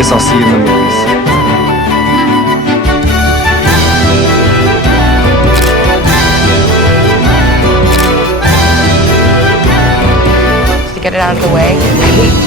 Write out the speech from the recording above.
guess I'll see you in the movies. To get it out of the way. I hate